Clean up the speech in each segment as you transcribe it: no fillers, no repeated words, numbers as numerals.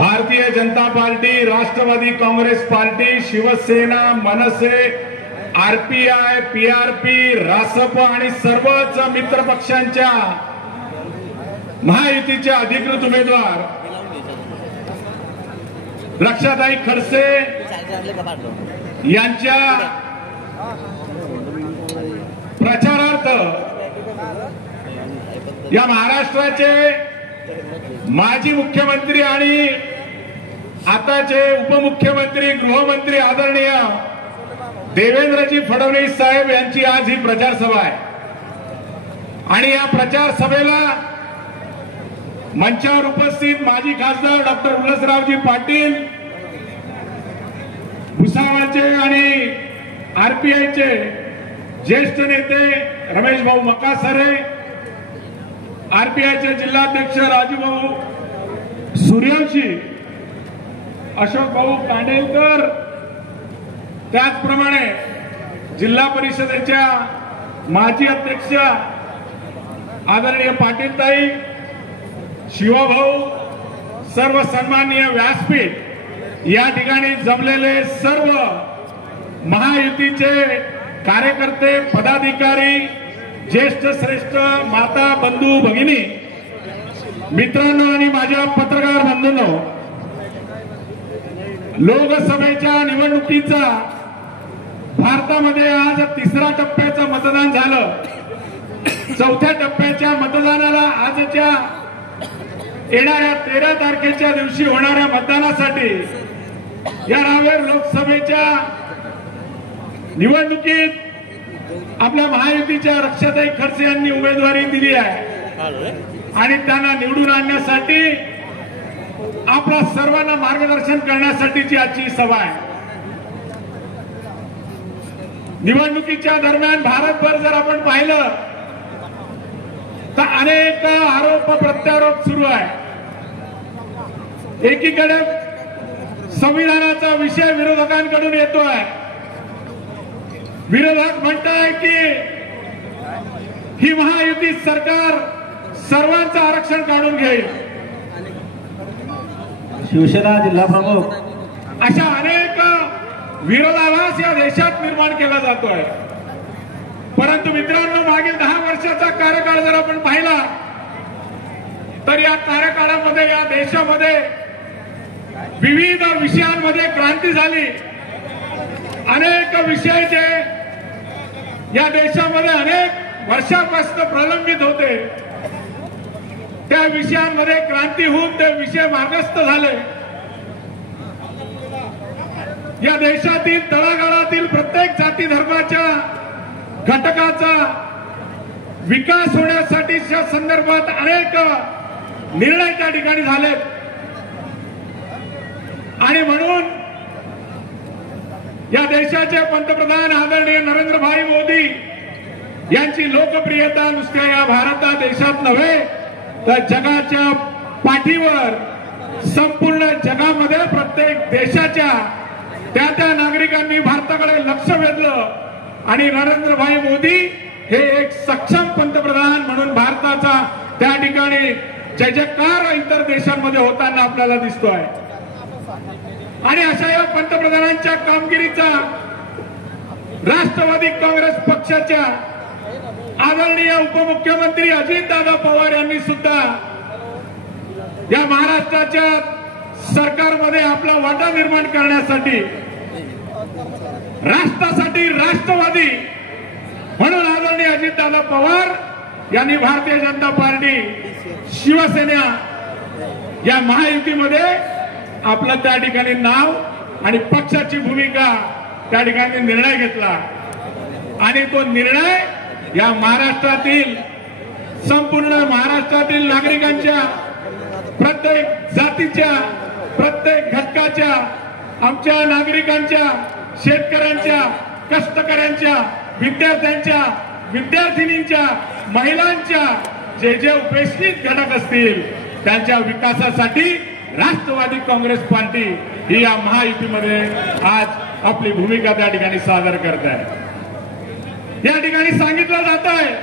Bharatiya Janata party, Rashtrawadi Congress party, Shiv Sena, मनसे, RPI, PRP, Rasap आणि सर्वच मित्र पक्षांच्या महायुतीचे अधिकृत उमेदवार रक्षाताई खडसे यांच्या प्रचारार्थ या महाराष्ट्राचे माजी मुख्यमंत्री आणि आताचे उपमुख्यमंत्री, गृहमंत्री आदरणीय देवेंद्रजी फडणवीस साहेब यांची आज ही प्रचार सभा आहे आणि या प्रचार सभेला मंचावर उपस्थित माजी खासदार डॉक्टर उल्हासरावजी पाटील, भुसावळचे आणि आरपीआयचे ज्येष्ठ नेते रमेश भाऊ मकासरे, आरपीआयचे जिल्हाध्यक्ष राजूभाऊ सूर्यवंशी, अशोक भाऊ कांडेलकर, त्याचप्रमाणे जिल्हा परिषदेच्या माजी अध्यक्ष आदरणीय पाटीलताई, शिवभाऊ, सर्व सन्माननीय व्यासपीठ, या ठिकाणी जमलेले सर्व महायुतीचे कार्यकर्ते, पदाधिकारी, ज्येष्ठ श्रेष्ठ माता, बंधू, भगिनी, मित्रांनो आणि माझ्या पत्रकार बंधूंनो, लोकसभेच्या निवडणुकीचा भारतामध्ये आज तिसऱ्या टप्प्याचं मतदान झालं. चौथ्या टप्प्याच्या मतदानाला आजच्या येणाऱ्या 13 तारखेच्या दिवशी होणाऱ्या मतदानासाठी या रावेर लोकसभेच्या निवडणुकीत आपल्या महायुतीच्या रक्षाताई खडसे यांनी उमेदवारी दिली आहे आणि त्यांना निवडून आणण्यासाठी आपल्या सर्वांना मार्गदर्शन करण्यासाठीची आजची सभा आहे. निवडणुकीच्या दरम्यान भारतभर जर आपण पाहिलं तर अनेक आरोप प्रत्यारोप सुरू आहे. एकीकडे संविधानाचा विषय विरोधकांकडून येतोय. विरोधक म्हणताय की ही महायुती सरकार सर्वांचं आरक्षण काढून घेईल. शिवसेना जिल्हा प्रमुख अशा अनेक विरोधाभास या देशात निर्माण केला जातोय. परंतु मित्रांनो, मागील 10 वर्षाचा कार्यकाळ जर आपण पाहिला तर या कार्यकाळामध्ये या देशामध्ये विविध विषयांमध्ये क्रांती झाली. अनेक विषय जे या देशामध्ये अनेक वर्षापासून प्रलंबित होते त्या विषयांमध्ये क्रांती होऊन ते विषय मागास्त झाले. या देशातील तळागाळातील प्रत्येक जाती धर्माच्या घटकाचा विकास होण्यासाठीच्या संदर्भात अनेक निर्णय त्या ठिकाणी झालेत आणि म्हणून या देशाचे पंतप्रधान आदरणीय नरेंद्रभाई मोदी यांची लोकप्रियता नुसत्या या भारत देशात नव्हे तर जगाच्या पाठीवर संपूर्ण जगामध्ये प्रत्येक देशाच्या त्या नागरिकांनी भारताकडे लक्ष वेधलं आणि नरेंद्रभाई मोदी हे एक सक्षम पंतप्रधान म्हणून भारताचा त्या ठिकाणी जय जयकार इतर देशांमध्ये होताना आपल्याला दिसतोय. आणि अशा या पंतप्रधानांच्या कामगिरीचा राष्ट्रवादी काँग्रेस पक्षाच्या आदरणीय उपमुख्यमंत्री अजितदादा पवार यांनी सुद्धा या महाराष्ट्राच्या सरकारमध्ये आपला वाटा निर्माण करण्यासाठी राष्ट्रासाठी राष्ट्रवादी म्हणून आदरणीय अजितदादा पवार यांनी भारतीय जनता पार्टी, शिवसेना या महायुतीमध्ये आपलं त्या ठिकाणी नाव आणि पक्षाची भूमिका त्या ठिकाणी निर्णय घेतला आणि तो निर्णय या महाराष्ट्रातील संपूर्ण महाराष्ट्रातील नागरिकांच्या, प्रत्येक जातीच्या, प्रत्येक घटकाच्या, आमच्या नागरिकांच्या, शेतकऱ्यांच्या, कष्टकऱ्यांच्या, विद्यार्थ्यांच्या, विद्यार्थिनींच्या, महिलांच्या जे जे उपेक्षित घटक असतील त्यांच्या विकासासाठी राष्ट्रवादी काँग्रेस पार्टी ही या महायुतीमध्ये आज आपली भूमिका त्या ठिकाणी सादर करत आहे. या ठिकाणी सांगितलं जात आहे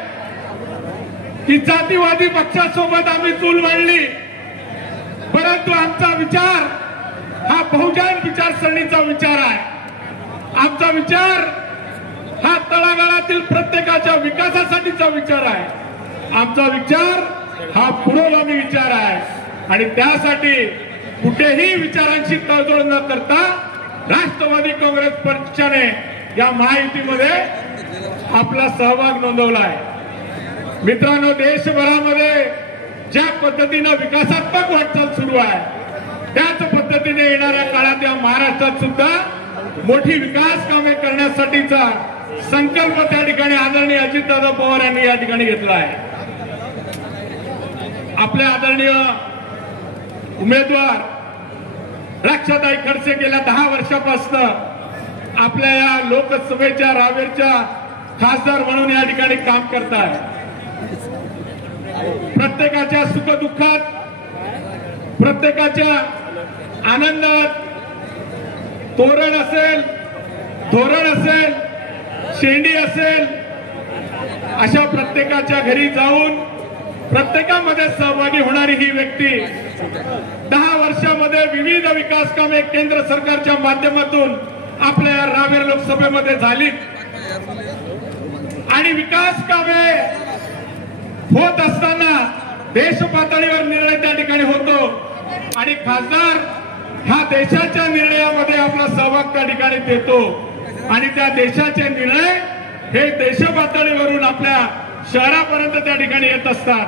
की जातीवादी पक्षासोबत आम्ही चूल मांडली परंतु आमचा विचार हा बहुजन विचारसरणीचा विचार आहे. आमचा विचार हा तळागाळातील प्रत्येकाच्या विकासासाठीचा विचार आहे. आमचा विचार हा पुरोगामी विचार आहे आणि त्यासाठी कुठेही विचारांशी तडजोड न करता राष्ट्रवादी काँग्रेस पक्षाने या महायुतीमध्ये आपला सहभाग नोंदवला आहे. मित्रांनो, देशभरामध्ये ज्या पद्धतीनं विकासात्मक वाटचाल सुरू आहे त्याच पद्धतीने येणाऱ्या काळात या महाराष्ट्रात सुद्धा मोठी विकास कामे करण्यासाठीचा संकल्प त्या ठिकाणी आदरणीय अजितदादा पवार यांनी या ठिकाणी घेतला आहे. आपल्या आदरणीय उमेदवार रक्षाताई खडसे गेल्या 10 वर्षापासून आपल्या या लोकसभेच्या रावेरच्या खासदार म्हणून या ठिकाणी काम करताय. प्रत्येकाच्या सुखदुःखात, प्रत्येकाच्या आनंदात तोरण असेल, धोरण असेल, शेंडी असेल, अशा प्रत्येकाच्या घरी जाऊन प्रत्येकामध्ये सहभागी होणारी ही व्यक्ती 10 वर्षामध्ये विविध विकास कामे केंद्र सरकारच्या माध्यमातून आपल्या रावेर लोकसभेमध्ये झाली आणि विकास कामे होत असताना देश पातळीवर निर्णय त्या ठिकाणी होतो आणि खासदार ह्या देशाच्या निर्णयामध्ये आपला सहभाग त्या ठिकाणी देतो आणि त्या देशाचे निर्णय हे देश पातळीवरून आपल्या शहरापर्यंत त्या ठिकाणी येत असतात.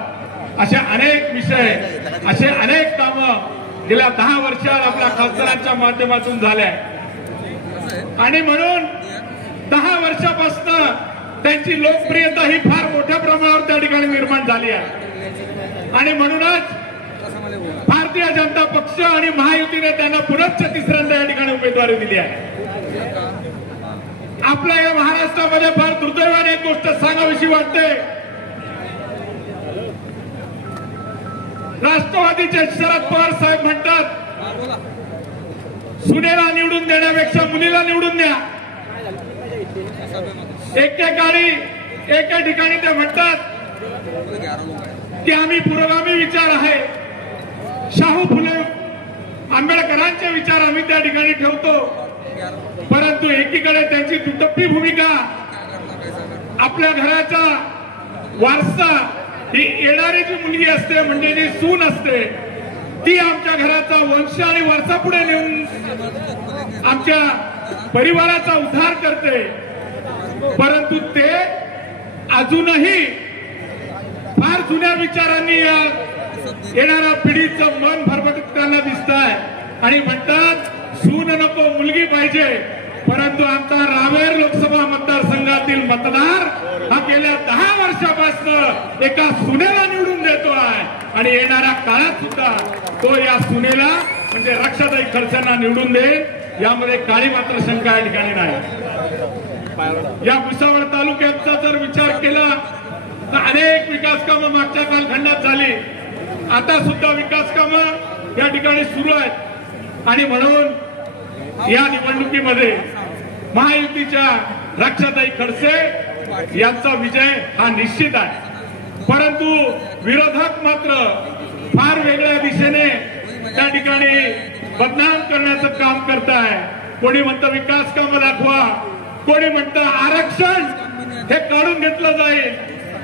असे अनेक विषय, असे अनेक कामं गेल्या 10 वर्षात आपल्या खासदारांच्या माध्यमातून झाल्या आणि म्हणून 10 वर्षापासून त्यांची लोकप्रियता ही फार मोठ्या प्रमाणावर त्या ठिकाणी निर्माण झाली आहे आणि म्हणूनच भारतीय जनता पक्ष आणि महायुतीने त्यांना पुनश्च तिसऱ्यांदा या ठिकाणी उमेदवारी दिली आहे. आपल्या या महाराष्ट्रामध्ये फार दुर्दैवाने एक गोष्ट सांगावीशी वाटते. राष्ट्रवादीचे शरद पवार साहेब म्हणतात सुनेला निवडून देण्यापेक्षा मुलीला निवडून द्या. एकेकाळी एका ठिकाणी ते म्हणतात की आम्ही पुरोगामी विचार आहे, शाहू फुले आंबेडकरांचे विचार आम्ही त्या ठिकाणी ठेवतो, परंतु एकीकडे त्यांची दुटप्पी भूमिका, आपल्या घराचा वारसा ही येणारी जी मुलगी असते म्हणजे जी सून असते ती आमच्या घराचा वंश आणि वारसा पुढे नेऊन आमच्या परिवाराचा उद्धार करते, परंतु ते अजूनही फार जुन्या विचारांनी येणाऱ्या पिढीचं मन भरभटताना दिसत आहे आणि म्हणतात सून नको मुलगी पाहिजे, परंतु आमचा रावेर लोकसभा मतदारसंघातील मतदार हा गेल्या 10 वर्षापासून एका सुनेला निवडून देतो आहे आणि येणाऱ्या काळात सुद्धा तो या सुनेला म्हणजे रक्षाताई खडसेंना निवडून देईल, यामध्ये काळी मात्र शंका या ठिकाणी नाही. या भुसावळ तालुक्याचा जर विचार केला तर अनेक विकास कामं मागच्या कालखंडात झाली, आता सुद्धा विकास कामं या ठिकाणी सुरू आहेत आणि म्हणून या निवडणुकीमध्ये महायुतीच्या रक्षाताई खडसे यांचा विजय हा निश्चित आहे, परंतु विरोधक मात्र फार वेगळ्या दिशेने त्या ठिकाणी बदनाम करण्याचं काम करताय. कोणी म्हणतं विकास कामं दाखवा, कोणी म्हणतं आरक्षण हे काढून घेतलं जाईल,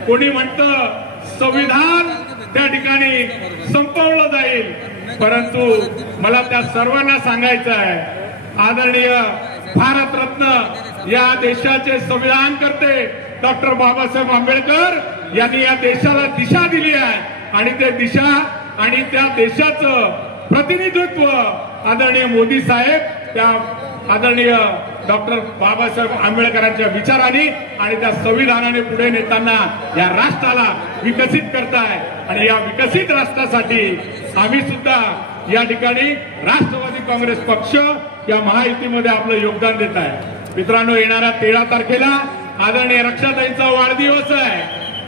कोणी म्हणतं संविधान त्या ठिकाणी संपवलं जाईल, परंतु मला त्या सर्वांना सांगायचं आहे आदरणीय भारतरत्न या देशाचे संविधान करते डॉक्टर बाबासाहेब आंबेडकर यांनी या देशाला दिशा दिली आहे आणि ते दिशा आणि त्या देशाचं प्रतिनिधित्व आदरणीय मोदी साहेब त्या आदरणीय डॉक्टर बाबासाहेब आंबेडकरांच्या विचारांनी आणि त्या संविधानाने पुढे नेताना या राष्ट्राला विकसित करताय आणि या विकसित राष्ट्रासाठी आम्ही सुद्धा या ठिकाणी राष्ट्रवादी काँग्रेस पक्ष या महायुतीमध्ये आपलं योगदान देत आहे. मित्रांनो, येणाऱ्या 13 तारखेला आदरणीय रक्षाताईंचा वाढदिवस आहे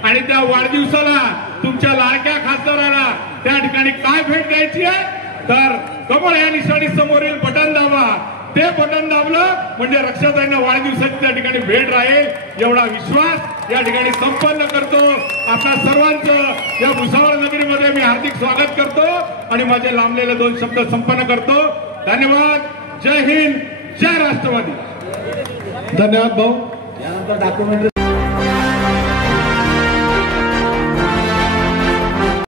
आणि त्या वाढदिवसाला तुमच्या लाडक्या खासदाराला त्या ठिकाणी काय भेट द्यायची आहे तर कमळ या निशाणी समोरील बटन दाबा, ते बटन दाबलं म्हणजे रक्षाताईंना वाढदिवसाची त्या ठिकाणी भेट राहील एवढा विश्वास या ठिकाणी संपन्न करतो. आपल्या सर्वांचं या भुसावळ नगरीमध्ये मी हार्दिक स्वागत करतो आणि माझे लांबलेले 2 शब्द संपन्न करतो. धन्यवाद. जय हिंद, जय राष्ट्रवादी. धन्यवाद भाऊ. यानंतर डॉक्युमेंटरी